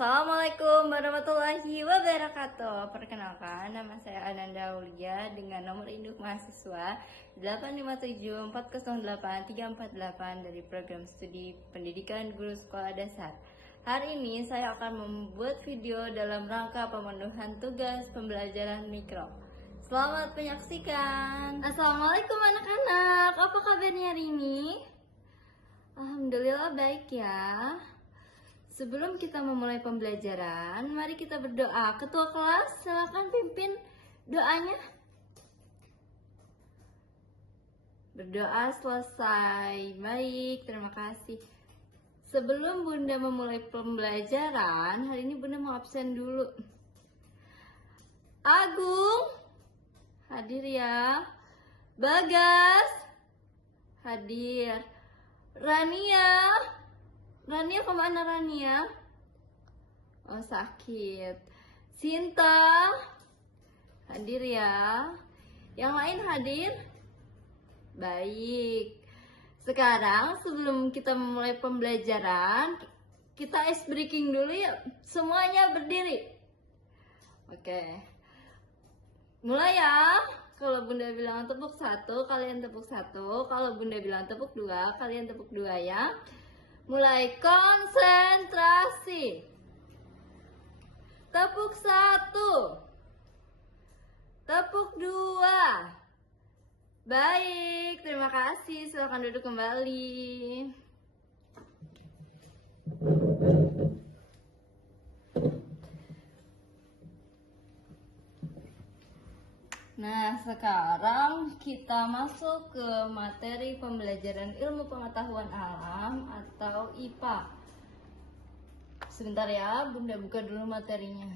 Assalamualaikum warahmatullahi wabarakatuh. Perkenalkan, nama saya Ananda Aulia dengan nomor induk mahasiswa 857408348 dari program studi pendidikan guru sekolah dasar. Hari ini saya akan membuat video dalam rangka pemenuhan tugas pembelajaran mikro. Selamat menyaksikan. Assalamualaikum anak-anak, apa kabarnya hari ini? Alhamdulillah baik ya. Sebelum kita memulai pembelajaran, mari kita berdoa. Ketua kelas, silakan pimpin doanya. Berdoa selesai. Baik, terima kasih. Sebelum Bunda memulai pembelajaran, hari ini Bunda mau absen dulu. Agung, hadir ya. Bagas, hadir. Rania kemana Rania? Oh sakit. Sinta hadir ya. Yang lain hadir? Baik. Sekarang sebelum kita memulai pembelajaran, kita ice breaking dulu yuk. Semuanya berdiri. Oke. Mulai ya. Kalau Bunda bilang tepuk 1, kalian tepuk 1. Kalau Bunda bilang tepuk 2, kalian tepuk 2 ya. Mulai, konsentrasi. Tepuk 1. Tepuk 2. Baik, terima kasih. Silakan duduk kembali. Nah, sekarang kita masuk ke materi pembelajaran ilmu pengetahuan alam atau IPA. Sebentar ya, Bunda buka dulu materinya.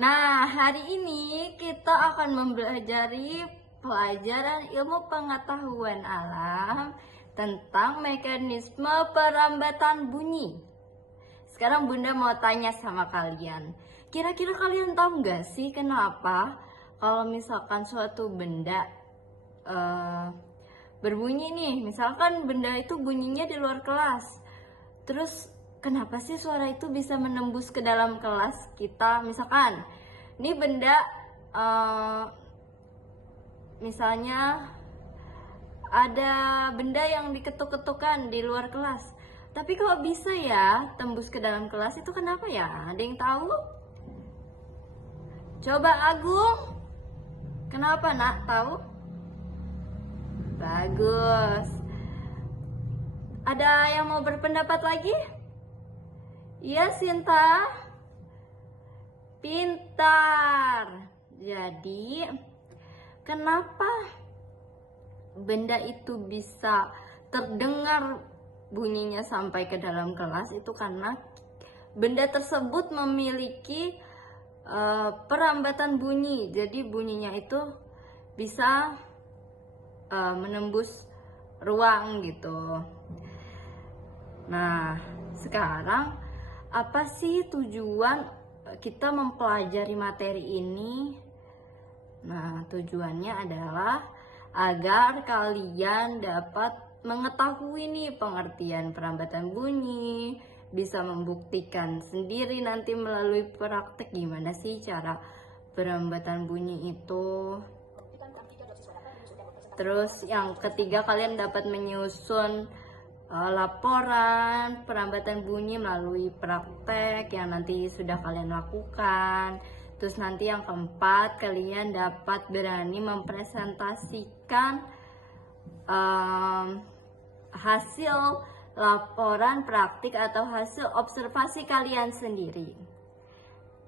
Nah, hari ini kita akan mempelajari pelajaran ilmu pengetahuan alam tentang mekanisme perambatan bunyi. Sekarang Bunda mau tanya sama kalian. Kira-kira kalian tahu nggak sih kenapa kalau misalkan suatu benda berbunyi nih, misalkan benda itu bunyinya di luar kelas, terus kenapa sih suara itu bisa menembus ke dalam kelas kita? Misalkan ini benda misalnya ada benda yang diketuk-ketukan di luar kelas, tapi kok bisa ya tembus ke dalam kelas, itu kenapa ya? Ada yang tahu? Coba Agung, kenapa nak? Tahu? Bagus. Ada yang mau berpendapat lagi? Iya Sinta? Pintar. Jadi, kenapa benda itu bisa terdengar bunyinya sampai ke dalam kelas? Itu karena benda tersebut memiliki perambatan bunyi, jadi bunyinya itu bisa menembus ruang gitu. Nah, sekarang apa sih tujuan kita mempelajari materi ini? Nah, tujuannya adalah agar kalian dapat mengetahui nih pengertian perambatan bunyi, bisa membuktikan sendiri nanti melalui praktek gimana sih cara perambatan bunyi itu. Terus yang ketiga, kalian dapat menyusun laporan perambatan bunyi melalui praktek yang nanti sudah kalian lakukan. Terus nanti yang keempat, kalian dapat berani mempresentasikan hasil laporan praktik atau hasil observasi kalian sendiri.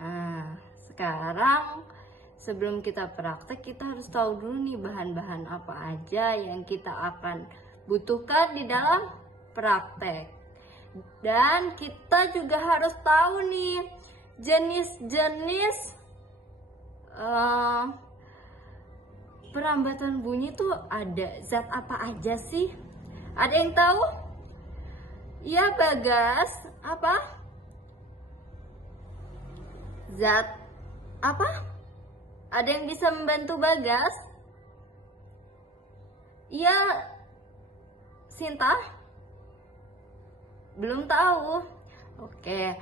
Nah, sekarang sebelum kita praktek, kita harus tahu dulu nih bahan-bahan apa aja yang kita akan butuhkan di dalam praktek. Dan kita juga harus tahu nih jenis-jenis perambatan bunyi tuh ada zat apa aja sih? Ada yang tahu? Iya Bagas, apa? Zat apa? Ada yang bisa membantu Bagas? Iya Sinta? Belum tahu. Oke,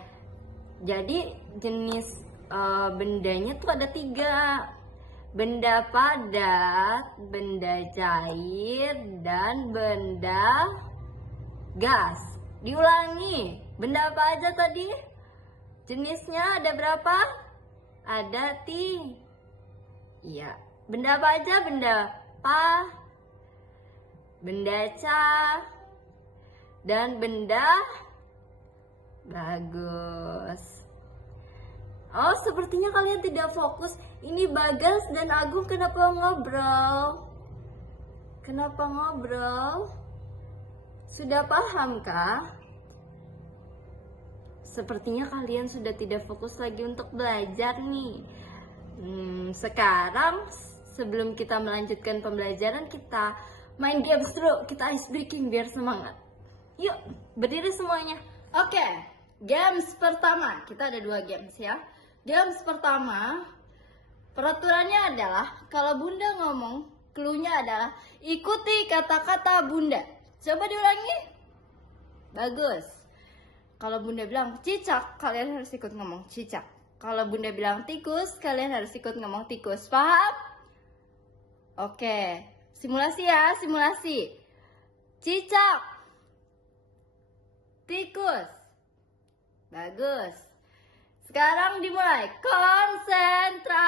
jadi jenis bendanya tuh ada 3. Benda padat, benda cair, dan benda gas. Diulangi, benda apa aja tadi? Jenisnya ada berapa? Ada Iya. Benda apa aja? Benda pa, benda ca, dan benda bagus. Oh, sepertinya kalian tidak fokus. Ini Bagas dan Agung kenapa ngobrol? Kenapa ngobrol? Sudah paham kah? Sepertinya kalian sudah tidak fokus lagi untuk belajar nih. Sekarang sebelum kita melanjutkan pembelajaran, kita main games dulu. Kita ice breaking biar semangat. Yuk, berdiri semuanya. Oke, games pertama. Kita ada 2 games ya. Games pertama, peraturannya adalah kalau Bunda ngomong, clue-nya adalah ikuti kata-kata Bunda. Coba diulangi. Bagus. Kalau Bunda bilang cicak, kalian harus ikut ngomong cicak. Kalau Bunda bilang tikus, kalian harus ikut ngomong tikus. Paham? Oke. Simulasi ya, simulasi. Cicak. Tikus. Bagus. Sekarang dimulai. Konsentrasi.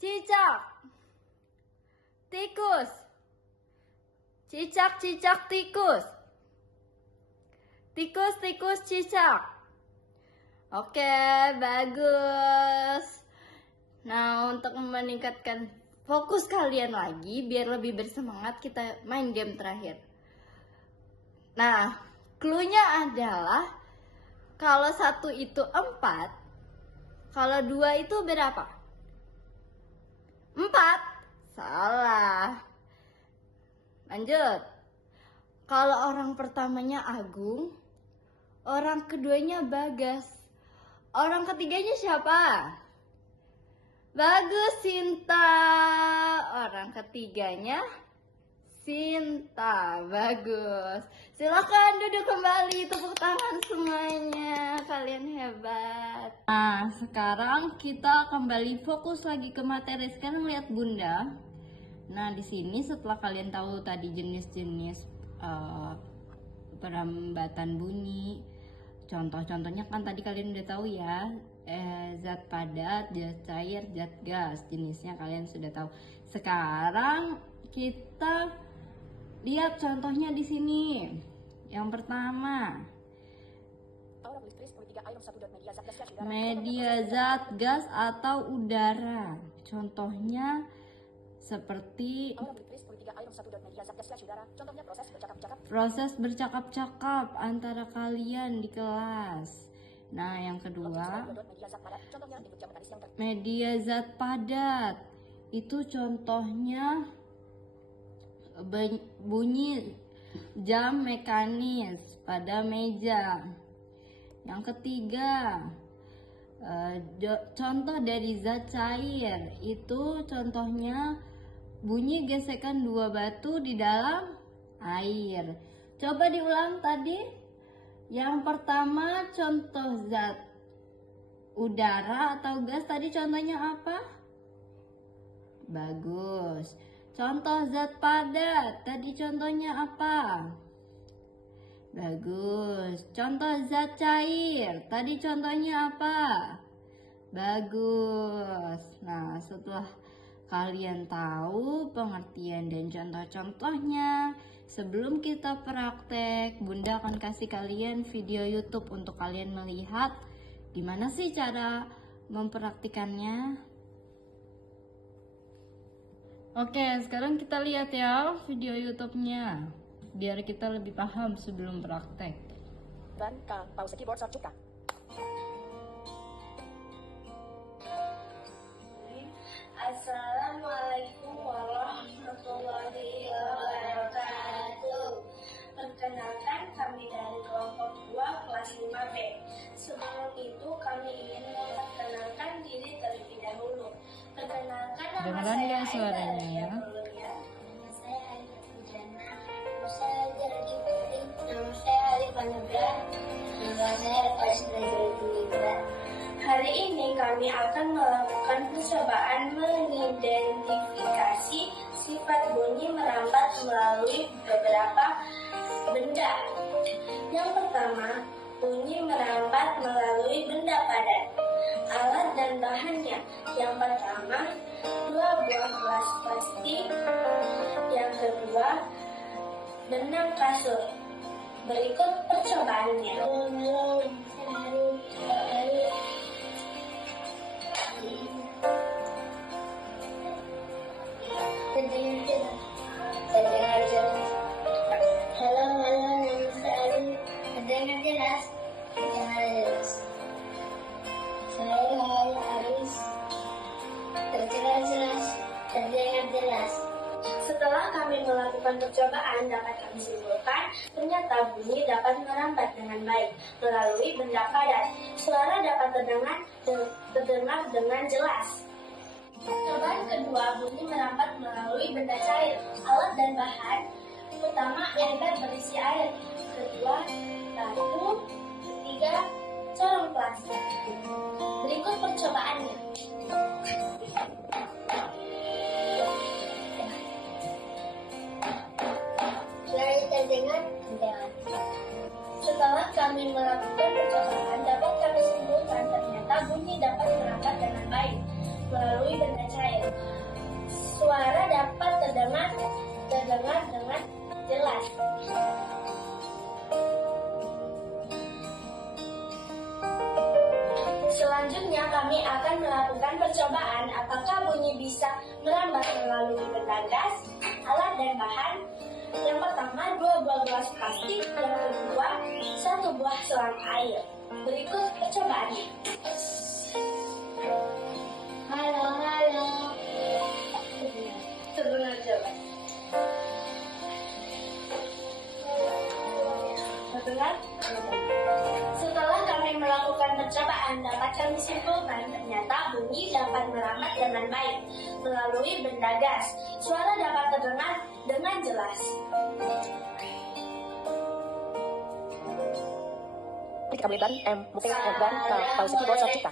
Cicak. Tikus. Cicak, cicak, tikus. Tikus, tikus, cicak. Oke, bagus. Nah, untuk meningkatkan fokus kalian lagi, biar lebih bersemangat, kita main game terakhir. Nah, clue-nya adalah kalau 1 itu 4, kalau 2 itu berapa? 4. Salah. Lanjut. Kalau orang pertamanya Agung, orang keduanya Bagas, orang ketiganya siapa? Bagus, Sinta. Orang ketiganya Sinta. Bagus. Silakan duduk kembali, tepuk tangan semuanya. Kalian hebat. Nah, sekarang kita kembali fokus lagi ke materi. Sekarang lihat Bunda. Nah, di sini setelah kalian tahu tadi jenis-jenis perambatan bunyi, contoh-contohnya kan tadi kalian udah tahu ya. Zat padat, zat cair, zat gas. Jenisnya kalian sudah tahu. Sekarang kita lihat contohnya di sini. Yang pertama, media zat gas atau udara. Contohnya seperti proses bercakap-cakap antara kalian di kelas. Nah, yang kedua, media zat padat. Itu contohnya bunyi jam mekanis pada meja. Yang ketiga, contoh dari zat cair. Itu contohnya bunyi gesekan 2 batu di dalam air. Coba diulang tadi. Yang pertama contoh zat udara atau gas, tadi contohnya apa? Bagus. Contoh zat padat, tadi contohnya apa? Bagus. Contoh zat cair, tadi contohnya apa? Bagus. Nah, setelah kalian tahu pengertian dan contoh-contohnya, sebelum kita praktek, Bunda akan kasih kalian video YouTube untuk kalian melihat gimana sih cara mempraktikannya. Oke, sekarang kita lihat ya video YouTube-nya biar kita lebih paham sebelum praktek. Dan pause keyboard start cuka. Assalamualaikum warahmatullahi wabarakatuh. Perkenalkan, kami dari kelompok 2 kelas 5B. Sebelum itu kami ingin memperkenalkan diri terlebih dahulu. Perkenalkan, nama Dengeran saya nggak suaranya Aida ya? Nama saya Aida Fujana. Saya Geraldine Putri. Nama Panebra. Nama saya Fasda Indra. Hari ini kami akan melakukan percobaan mengidentifikasi sifat bunyi merambat melalui beberapa benda. Yang pertama, bunyi merambat melalui benda padat. Alat dan bahannya. Yang pertama, 2 buah gelas plastik. Yang kedua, benang kasur. Berikut percobaannya. Terdengar jelas. Halo, nama saya Ali. Terdengar jelas. Terdengar jelas. Saya Muhammad Aris. Terdengar jelas. Terdengar jelas. Setelah kami melakukan percobaan, dapat kami simpulkan ternyata bunyi dapat merambat dengan baik melalui benda padat. Suara dapat terdengar dengan jelas. Percobaan kedua, bunyi merambat melalui benda cair. Alat dan bahan: pertama, ember berisi air. Kedua, batu. Ketiga, corong plastik. Berikut percobaannya. Suara terdengar. Terdengar. Setelah kami melakukan percobaan, dapat kami simpulkan ternyata bunyi dapat merambat dengan baik melalui benda cair. Suara dapat terdengar dengan jelas. Selanjutnya kami akan melakukan percobaan apakah bunyi bisa merambat melalui benda gas, alat dan bahan. Yang pertama, 2 buah gelas plastik. Yang kedua, 1 buah selang air. Berikut percobaannya. Halo, halo. Terdengar jelas. Terdengar? Setelah kami melakukan percobaan, dapat kami simpulkan ternyata bunyi dapat merambat dengan baik melalui benda gas. Suara dapat terdengar dengan jelas. Kemudian Mufing dan Pausa Keyboard Soft Cipta.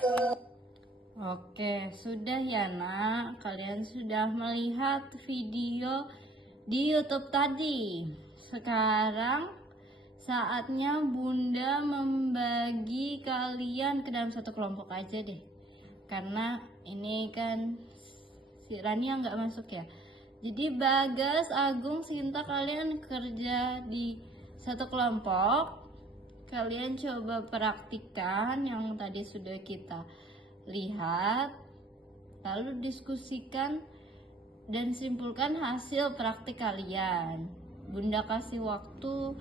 Oke, sudah ya nak. Kalian sudah melihat video di YouTube tadi. Sekarang saatnya Bunda membagi kalian ke dalam satu kelompok aja deh. Karena ini kan si Rania nggak masuk ya. Jadi Bagas, Agung, Sinta kalian kerja di satu kelompok. Kalian coba praktikkan yang tadi sudah kita lihat, lalu diskusikan dan simpulkan hasil praktik kalian. Bunda kasih waktu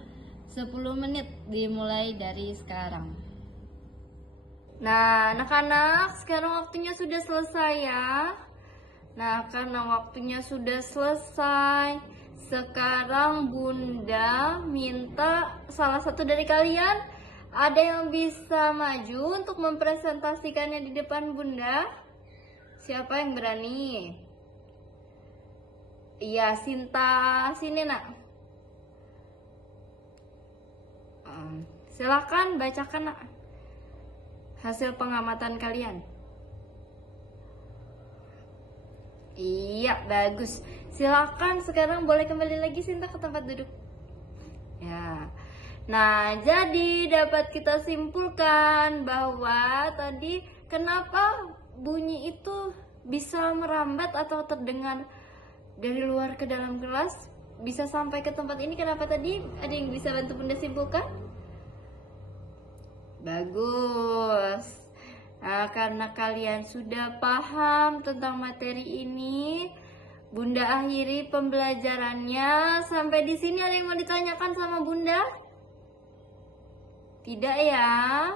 10 menit dimulai dari sekarang. Nah, anak-anak, sekarang waktunya sudah selesai ya. Nah, karena waktunya sudah selesai, sekarang Bunda minta salah satu dari kalian, ada yang bisa maju untuk mempresentasikannya di depan Bunda? Siapa yang berani? Iya, Sinta, sini nak. Silakan bacakan nak hasil pengamatan kalian. Iya, bagus. Silakan sekarang boleh kembali lagi Sinta ke tempat duduk. Ya. Nah, jadi dapat kita simpulkan bahwa tadi kenapa bunyi itu bisa merambat atau terdengar dari luar ke dalam kelas, bisa sampai ke tempat ini. Kenapa tadi? Ada yang bisa bantu Bunda simpulkan? Bagus. Nah, karena kalian sudah paham tentang materi ini, Bunda akhiri pembelajarannya. Sampai di sini ada yang mau ditanyakan sama Bunda? Tidak ya?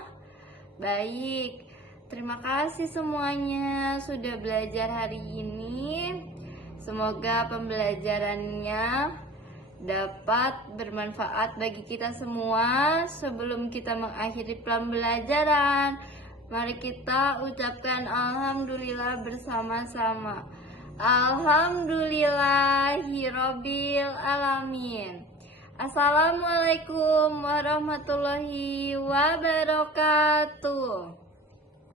Baik. Terima kasih semuanya sudah belajar hari ini. Semoga pembelajarannya dapat bermanfaat bagi kita semua. Sebelum kita mengakhiri pembelajaran, mari kita ucapkan alhamdulillah bersama-sama. Alhamdulillahirabbil alamin. Assalamualaikum warahmatullahi wabarakatuh.